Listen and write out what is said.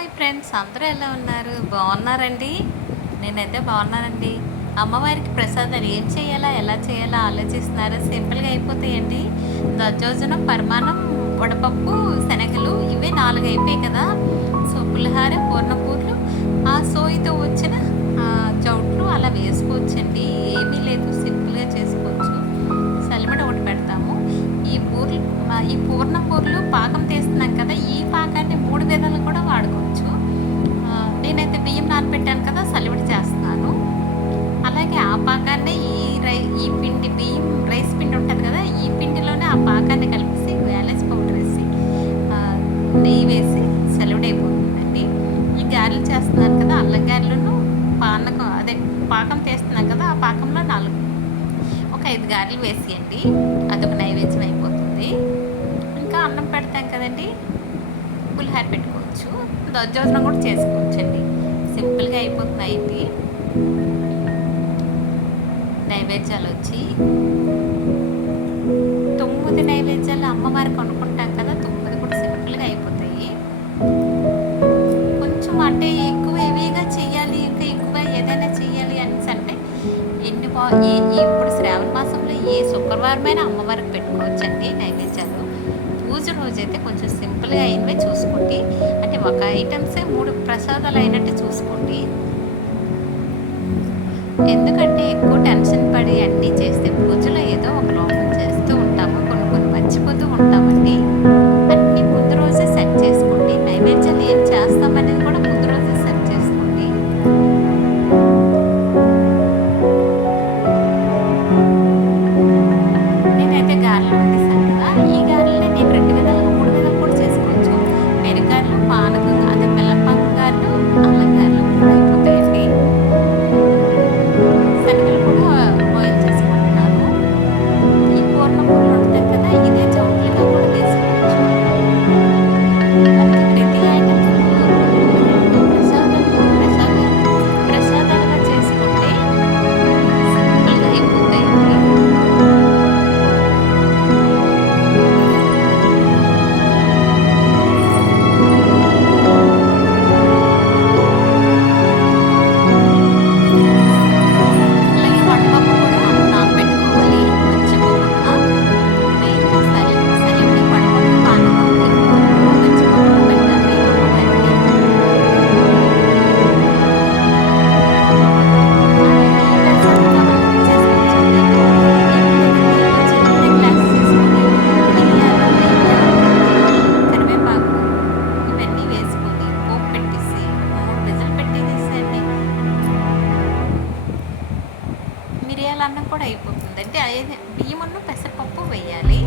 Hi friends అందరూ ఎలా ఉన్నారు? బాగున్నారండి? నేనైతే బాగున్నానండి. అమ్మవారికి ప్రసాదాలు ఏం చేయాలా ఎలా చేయాలా ఆలోచిస్తున్నారా? సింపుల్గా అయిపోతాయండి. దద్దోజనం పరిమాణం వడపప్పు శనగలు ఇవే నాలుగు అయిపోయాయి కదా. సో పులిహార పూర్ణపూర్లు ఈ పూర్ణ పూర్లు పాకం తీస్తున్నాం కదా ఈ పాకాన్ని మూడు విధాలు కూడా వాడుకోవచ్చు. నేనైతే బియ్యం నానబెట్టాను కదా సలివిడి చేస్తున్నాను. అలాగే ఆ పాకాన్ని ఈ రై ఈ పిండి బియ్యం రైస్ పిండి ఉంటుంది కదా ఈ పిండిలోనే ఆ పాకాన్ని కలిపేసి వ్యాలెస్ పౌడర్ వేసి నెయ్యి వేసి సెలవుడైపోతుందండి ఈ గారెలు చేస్తున్నాను కదా అల్లం గారెలను పానకం అదే పాకం తీస్తున్నాం కదా ఆ పాకంలో నాలుగు ఒక ఐదు గారెలు వేసేయండి. అదొక నైవేద్యం అయిపోతుంది. అన్నం పెడతాం కదండి. పులిహార పెట్టుకోవచ్చు. దొజ్జోజనం కూడా చేసుకోవచ్చండి. సింపుల్గా అయిపోతున్నాయండి. నైవేద్యాలు వచ్చి తొమ్మిది నైవేద్యాలు అమ్మవారికి కొనుక్కుంటాం కదా తొమ్మిది కూడా సింపుల్గా అయిపోతాయి. కొంచెం అంటే ఎక్కువ హెవీగా చెయ్యాలి ఇంకా ఎక్కువ ఏదైనా చెయ్యాలి అనేసి అంటే ఎన్ని బా ఇప్పుడు శ్రావణ మాసంలో ఏ శుక్రవారమైనా అమ్మవారికి పెట్టుకోవచ్చండి నైవేద్యాలు. పూజ రోజైతే కొంచెం సింపుల్గా అయినవే చూసుకోండి. అంటే ఒక ఐటమ్సే మూడు ప్రసాదాలు అయినట్టు చూసుకోండి. ఎందుకంటే ఎక్కువ టెన్షన్ పడి అన్నీ చేస్తే పూజలో ఏదో ఒక లోపం కూడా అయిపోతుంది. అంటే బియ్యమన్ను పెసరపప్పు వేయాలి.